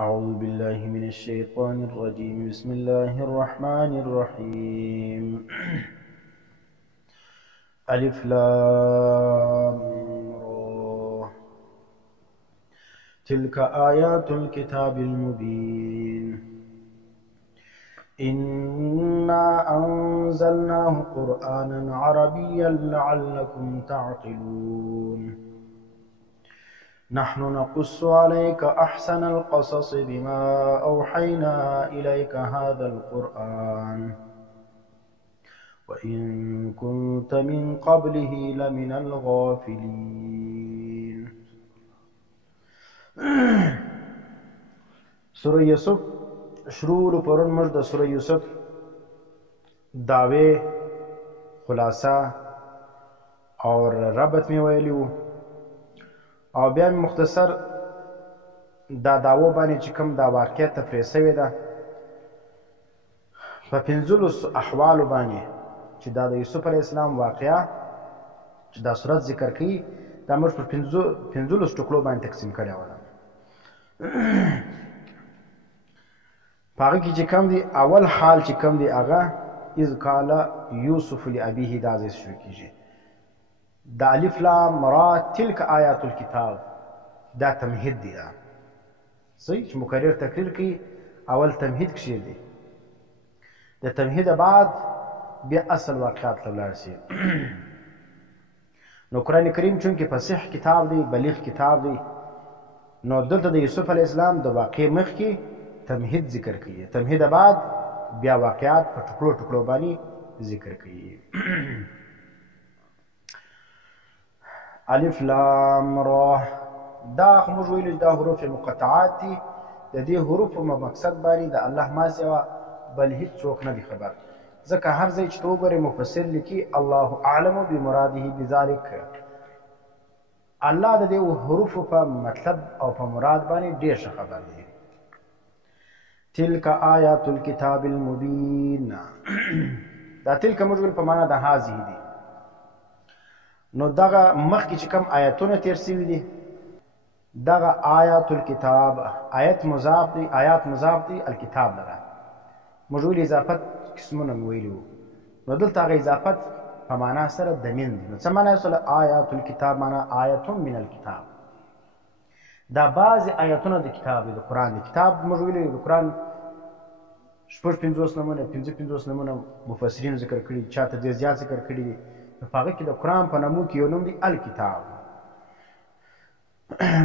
أعوذ بالله من الشيطان الرجيم بسم الله الرحمن الرحيم ألف لام را تلك آيات الكتاب المبين إنا أنزلناه قرآنا عربيا لعلكم تعقلون نحن نقص عليك أحسن القصص بما أوحينا إليك هذا القرآن وإن كنت من قبله لمن الغافلين. سورة یوسف شروع پرون مجد سورة یوسف دعوے خلاصہ اور ربط میں ویلیو او بیا مختصر دا داوو باندې چې کوم دا واقعیت تفریح شوې ده په 15 احوالو باندې چې دا د یوسف علیه السلام واقعه چې دا صورت ذکر کوي دا موږ په 15 ټکو باندې تقسیم کړی و. په هغه کې چې کوم دی اول حال چې کوم دی هغه اذ قال یوسف لابیه دا ځای شروع کیږي. دا الف لام را تلک آیات الكتاب دا تمهید دی. دا صحیح چې مکرر تکریر کی اول تمهید کشیر دی. د تمهید بعد بیا اصل واقعات لولار شي. نو قرآن کریم چون کې فصیح کتاب دی بلیغ کتاب دی نو دلته د یوسف علیه السلام د واقع مخ کې تمهید ذکر کړي. تمهید بعد بیا واقعات په ټکړو ټکړو باندې ذکر کړي. الف لام را دا موږ ویل دا حروف مقطعات دي. د دې حروف په مقصد باندې د الله ما سوا بل هیڅ څوک نه دی خبر. ځکه هر ځای چې تو ګورې مفسر لیکي الله اعلم بمراده بذلک. الله د دې حروف په مطلب او په مراد باندې ډېر ښه خبر دی. تلک آیات الكتاب المبین دا تلک موږ ویل په معنا د هذه دي. نو دغه مخکې چې کوم آیاتونه تیر شوي دي دغه آیات الکتاب آیت مضاف دی آیات مضاف دی الکتاب لره موږ ویل اضافت قسمونه مو ویلي وو. نو دلته هغه اضافت په معنا سره د من دی. نو څه معنا یې آیات الکتاب معنا آیت من الکتاب. دا بعضې آیاتونه د کتاب دی د قرآن دی. کتاب موږ ویلي د قرآن 55 نمونه 55 نمونه مفسرین ذکر کړي چاته ډېر زیات ذکر کړي دي. په هغه کې د قرآن په نامو کې یو نوم دی الکتاب.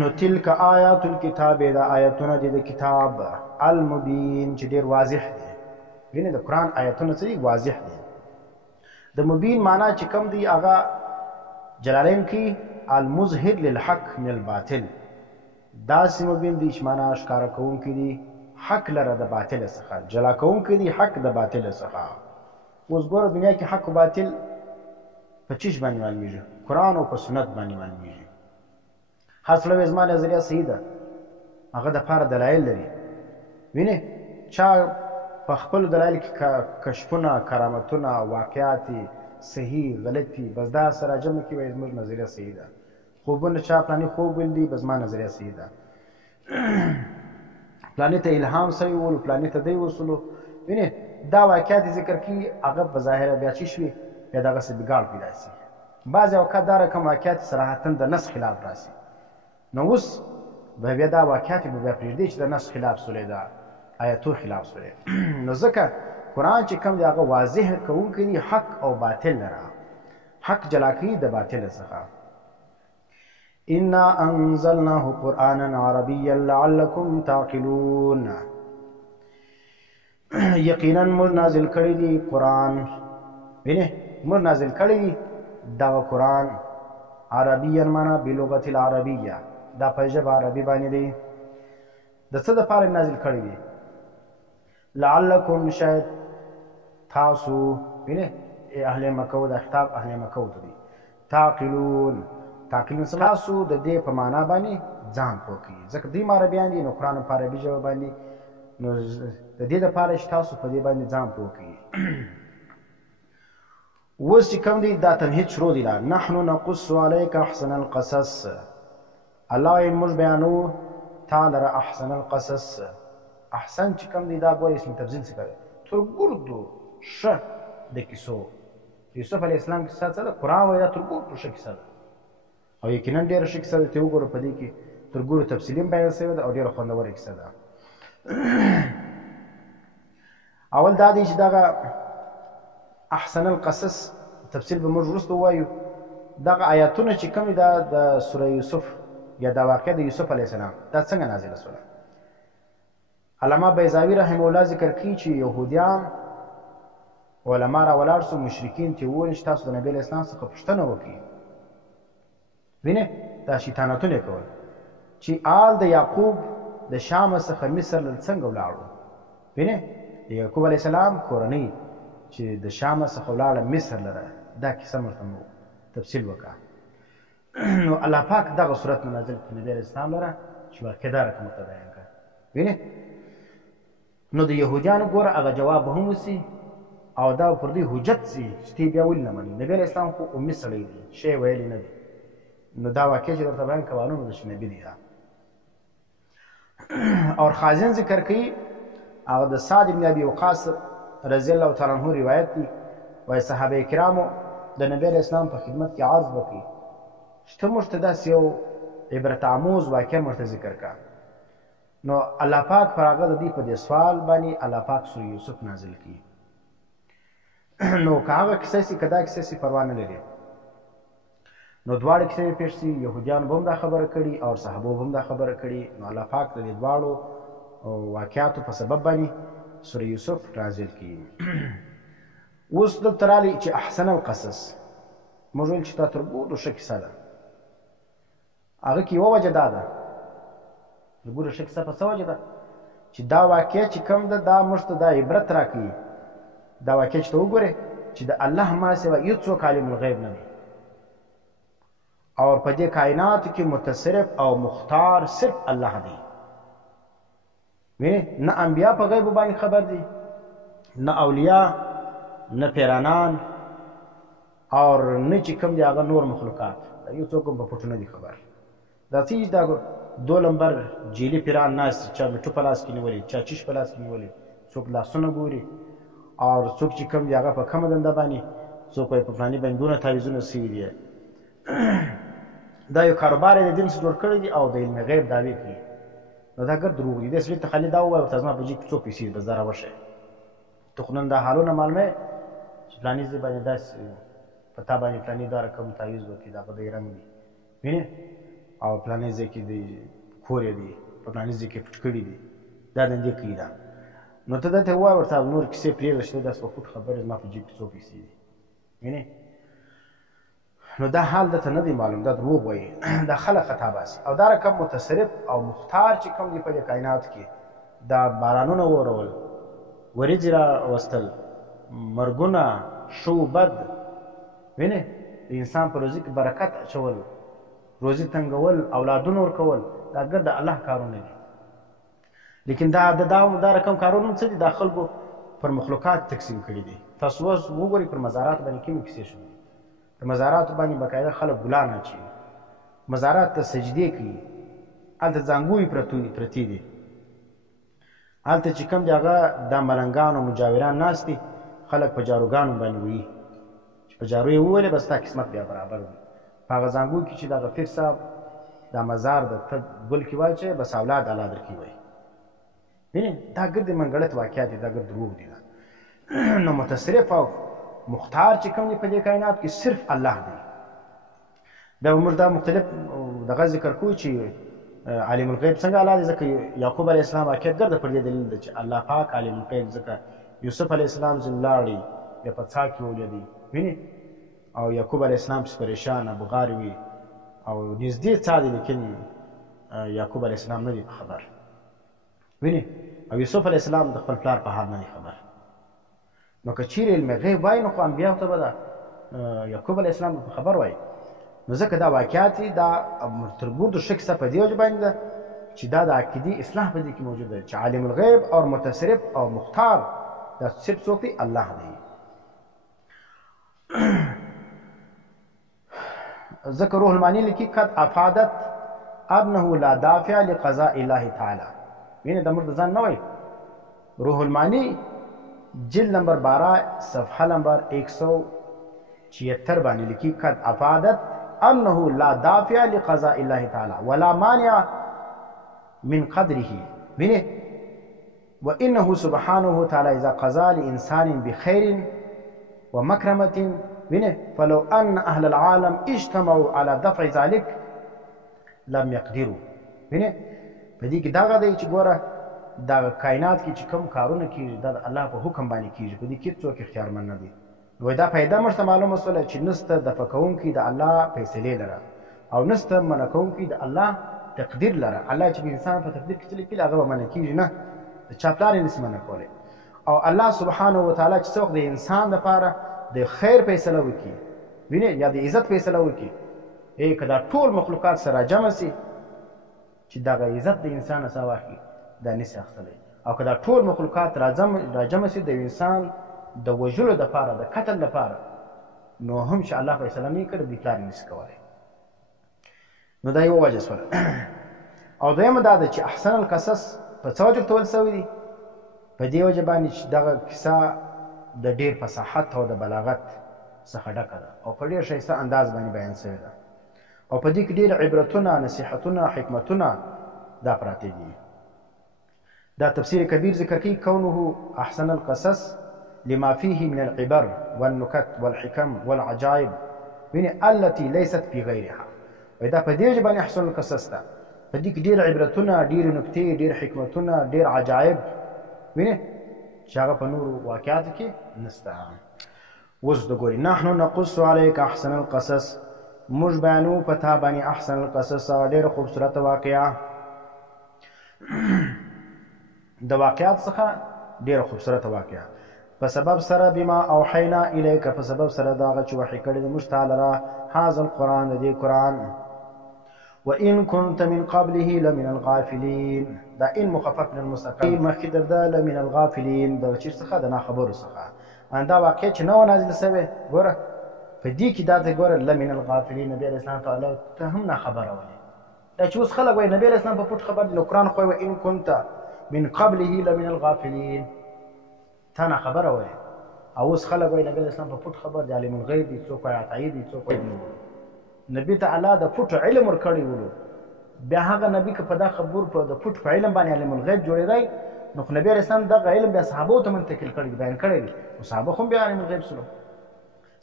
نو تلک آیات الکتاب دا آیتونه دي د کتاب المبین چې ډېر واضح دی. وینې د قرآن آیتونه څه دي واضح دي. د مبین معنا چې کوم دی هغه جلالین کې المظهر للحق من الباطل. داسې مبین دی چې معنا ښکاره کوونکی دی حق لره د باطل څخه جلا کوونکی دی حق د باطل څخه. اوس ګوره دنیا کې حق و باطل په چیش باندې معلومیږي قرآن او په سنت باندې معلومیږي. هر څه وایي زما نظریه صحیح ده هغه دپاره دلایل لري. وینې چا په خپلو دلایلو کې کشفونه کرامتونه واقعات صحیح غلطي بس دا سره جمع کړي وایي زموږ نظریه صحیح ده. خوبونه چا پلاني خوب ویل بس زما نظریه صحیح ده. پلاني ته الهام سوی ولو پلاني ته دی وصلو. وینې دا واقعات ذکر کړي هغه په ظاهره بیا چی شوي یا دغسې بګاړ پیدا شي. بعضې اوقات دا رقم واقعات صراحتا د نس خلاف راسي. نو اوس به بیا دا واقعات به بیا پرېږدي چې د نس خلاف سولی ده آیتو خلاف سولی. نو ځکه قرآن چې کوم دی هغه واضح کوونکی دی حق او باطل لره. حق جلا کوي د باطل څخه. انا انزلناه قرآنا عربیا لعلکم تعقلون. یقینا موږ نازل کړی دی قرآن وینې موږ نازل کړی دی دغه قرآن عربیا معنا بلغت العربیه دا په ژبه عربي باندې دی. د څه دپاره نازل کړی دی لعلکم شاید تاسو وینې اهل مکه و د خطاب اهل مکه ته دی تعقلون. تعقلون تاسو د دې په معنا باندې ځان پوه کړئ ځکه دوی عربیان دي نو قرآن په عربي ژبه باندې نو د دې دپاره چې تاسو په دې باندې ځان پوه کړئ. اوس چې کوم دی دا تمهید شروع دی نحن نقص علیک احسن القصص. الله وایي موږ بیانو تا لره احسن القصص. احسن چې کوم دی دا ګورې اسم تفضیل څخه دی، تر ګردو ښه د کیسو. یوسف علیه السلام کیسه څه ده؟ قرآن وایي دا تر ګردو ښه کیسه ده، او یقینا ډېره ښه کیسه ده. ته وګوره په دې کې تر ګورو تفصیلي بیان شوې ده او ډېره خوندوره کیسه ده. اول دا دی چې دغه احسن القصص تفصیل به موږ وروسته ووایو. دغه آیاتونه چې کوم دي دا د سوره یوسف یا دا واقع د یوسف علیه السلام دا څنګه نازله شوله؟ علامه بیضاوي رحمه الله ذکر کوي چې یهودیان علما را ولاړ سو، مشرکین ته وویل چې تاسو د نبي علیه السلام څخه پوښتنه وکړئ. وینې دا شیطانتونه کول چې آل د یعقوب د شام څخه مصر له څنګه ولاړو. وینې د یعقوب علیه السلام کورنۍ چې د شام څخه ولاړه مصر لره، دا کیسه موږ ته تفصیل وکړه. نو الله پاک دغه صورت منازل کړي نبی علیه السلام لره چې واقع دا رقم ورته بیان کړه. وینې نو د یهودیانو ګوره هغه جواب به هم وسي او دا پر دې حجت سي چې تی بیا ولې نه مني. نبی علیه السلام خو امي سړی دی، شی ویلی نه دی. نو دا واقع چې درته بیان کوه معلومه ده چې نبي دی. اور خازن ذکر کوي هغه د سعد بن ابي وقاص رضی الله تعالی عنه روایت دی، وایي صحابه کرامو د نبی علیه السلام په خدمت کې عرض وکړي چې ته موږ ته داسې یو عبرت آموز واقع موږ ته ذکر کړه. نو الله پاک پر هغه د دې په دې سوال باندې الله پاک سوره یوسف نازل کړي. نو که هغه کیسه سي که دا کیسه سي پروا نه لري. نو دواړه کیسې پېښ سي، یهودیانو به هم دا خبره کړي او صحابو به هم دا خبره کړي. نو الله پاک د دې دواړو واقعاتو په سبب باندې سوره یوسف نازل کړي. اوس دلته راغلي چې احسن القصص موږ ویل چې دا تر ګوډو ښه کیسه ده. هغه کې یوه وجه دا ده، تر ګوډو ښه کیسه په څه وجه ده چې دا واقع چې کوم ده دا موږ ته دا عبرت راکوي. دا واقع چې ته وګورې چې د الله ما سوا یو څوک عالم الغیب نه دی، او په دې کائناتو کې متصرف او مختار صرف الله دی. وینې نه انبیا په غیب باندې خبر دي، نه اولیاء، نه پیرانان، اور نه چې کوم دي هغه نور مخلوقات. یو څوک هم په پټو نه دي خبر. دا څه دا دو نمبر جیلي پیران ناست، چا میټو په لاس کې نیولي، چا چیش په لاس کې نیولي، څوک لاسونه ګوري، او څوک چې کوم دي هغه په کمه دنده باندې، څوک وایي په فلاني باندې دونه تعویضونه سوي دي. دا یو کاروبار یې د دین څخه جوړ کړی دی او د علم غیب دعوې کوي. نو دا ګر دروغ دي. دې سړي ته خالي دا ووایه ورته زما په جیب کې څو پیسې دي بس دا راوښیه. ته خو نن دا حالونه معلومه چې فلاني ځای باندې داسې په تا باندې فلاني دا رقم تعویض وکړي، دا په دې رنګ دي. وینې او فلاني ځای کې د کور یې دی، په فلاني ځای کې پټ کړي دي، دا دندې کوي. دا نو ته درته ووایه ورته نور کیسې پرېږده چې داسې په پټ خبرې زما په جیب کې څو پیسې دي. وینې نو دا حال درته نه دی معلوم، دا دروغ وایي. دا خلک خطا باسي. او دا رقم متصرف او مختار چې کوم دی په دې کائنات کې، دا بارانونه اورول، وریځې راوستل، مرګونه، شو بد، وینې د انسان په روزي کې برکت اچول، روزي تنګول، اولادونه ورکول، دا ګر د الله کارونه دي. لیکن دا رقم کارونه هم څه دي؟ دا خلکو پر مخلوقات تقسیم کړي دي. تاسو اوس وګورئ پر مزارات باندې کومې کیسې شوي. په مزاراتو باندې باقاعده خلک ګلان اچوي، مزارات ته سجدې کوي، هلته ځانګوی پرتې دي، هلته چې کوم دی هغه دا ملنګان او مجاوران ناست دي، خلک په جاروګانو باندې وایي چې په جارو یې وویلې بس تا قسمت بیا برابر وي. په هغه ځانګوی کې چې دغه پیر صاحب دا مزار د ګل کې واچوي بس اولاد الله درکوي وایي. وینې دا ګردې منګړت واقعات دي، دا ګرد دروغ دي. نو متصرف او مختار چې کوم دی په دې کائنات کې صرف الله دی. بیا موږ دا مختلف دغه ذکر کوو چې عالم الغیب څنګه الله دی، ځکه یعقوب علیه السلام واقعیت ګرده پر دې دلیل ده چې الله پاک عالم الغیب، ځکه یوسف علیه السلام ځینې لاړې بیا په څا کې ولیدي. وینې او یعقوب علیه السلام چې پریشان بغار وي او نږدې څا دی، لیکن یعقوب علیه السلام نه دی په خبر. وینې او یوسف علیه السلام د خپل پلار په حال نه دی خبر. نو که چیرې علم غیب وای نو خو انبیاو ته به د یعقوب علیه السلام په خبر وای. نو ځکه دا واقعات دي، دا تر ګردو ښه کیسه په دې وجه باندې ده چې دا د عقیدې اصلاح په دې کې موجود ده چې عالم الغیب او متصرف او مختار دا صرف څوک دی؟ الله دی. ذکر روح المانی لیکي قد افادت انه لا دافع لقضاء الله تعالی. وینه د مرد ځان نه وای. روح المانی جلد نمبر 12 صفحه نمبر 176 باندې لیکي قد افادت انه لا دافع لقضاء الله تعالی ولا مانع من قدره. وینه وانه سبحانه وتعالى اذا قضى لانسان بخير ومكرمه وینه فلو ان اهل العالم اجتمعوا على دفع ذلك لم يقدروا. وینه په دې کې دا غږی چې ګوره دا کائنات کې چې کوم کارونه کیږي دا الله په حکم باندې کیږي، په دې کې څوک اختیارمن نه دي. وای دا پیدا مرسته معلومه سوله چې نسته د فکون کې د الله فیصله لره او نسته منکون کې د الله تقدیر لره. الله چې انسان په تقدیر کې چلی هغه به منه کیږي نه، د چاپلار نه سمنه کوله. او الله سبحانه و تعالی چې څوک د انسان لپاره د خیر فیصله وکي ویني یا د عزت فیصله وکي، کدا ټول مخلوقات سره جمع سي چې دا عزت د انسان سره واخلي دا نشي اخلي، او کدا ټول مخلوقات راجمع سي د انسان د وجلو د پاره د قتل د پاره، نو هم چې الله فیصله نه کړ د پلان نشي کولای. نو دا یو وجه سره. او دویمه دا ده چې احسن القصص په څو وجه تول سوی دي، په دې وجه باندې چې دغه کیسه د ډیر فصاحت او د بلاغت څخه ډکه ده او په ډیر ښایسته انداز باندې بیان شوی ده، او په دې کې ډیر عبرتونه، نصیحتونه، حکمتونه دا پراته دي. دا تفسیر کبیر ذکر کوي کونه احسن القصص لما فيه من العبر والنكت والحكم والعجائب التي ليست في غيرها. ودا په دې باندې احسن القصص ده، په دې کې ډیر عبرتونه، ډیر نکتې، ډیر حکمتونه، ډیر عجائب ویني چې هغه په نورو واقعاتو کې نشته. اوس د ګوري نحنو نقص عليك احسن القصص، موږ بیانو په تا باندې احسن القصص ډیر خوبصورت واقعه د واقعات څخه ډیر خوبصورت واقعه په سبب سره بما اوحینا الیک، په سبب سره دا چې وحی کړی د موږ تعالی را هاذا القرآن د دې قرآن. وان كنت من قبله لمن الغافلين، دا ان مخفف من المستقیم مخکې درده لمن الغافلین د چیر څخه د ناخبرو څخه. دا واقع چې نو نازل شوی ګوره په دې کې دا ته ګوره لمن الغافلین نبی علیه السلام تعالی ته هم نه خبره ولې دا چې اوس خلک وایي نبی علیه السلام په پټ خبر دی، نو قرآن خو وان كنت من قبله لمن الغافلین تا نه خبره وایي، او اوس خلک وایي نبی علیه السلام په پټ خبر دی، عالم الغیب دی، څوک وایي عطایي دی، څوک وایي نبی تعالی د پټ علم ورکړی ولو. بیا هغه نبی که په دا خبر په د پټ په علم باندې عالم الغیب جوړېدی، نو خو نبی علیه السلام دغه علم بیا صحابو ته منتقل کړی، بیان کړی دی، نو صحابه هم بیا عالم الغیب سلو،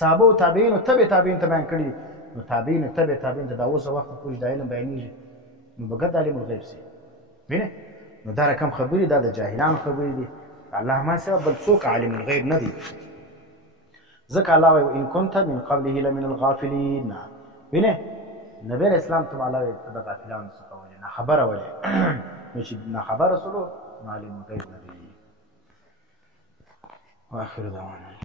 صحابه او تابعین او تبع تابعین ته بیان کړي، نو تابعین او تبع تابعین ته دا اوسه وخت پورې د علم بیانېږي، نو به ګرد عالم الغیب سي. وینې نو دا رقم خبرې دا د جاهلانو خبرې دي، الله ما سره بل څوک عالم الغیب نه دی. ځکه الله وایي ان كنت من قبله لمن الغافلین. وینې نبی علیه السلام ته الله وایي ته د غافلانو څخه ولې نه خبره ولې، نو چې نه خبره سلو نو عالم الغیب نه دی. واخر دعوانا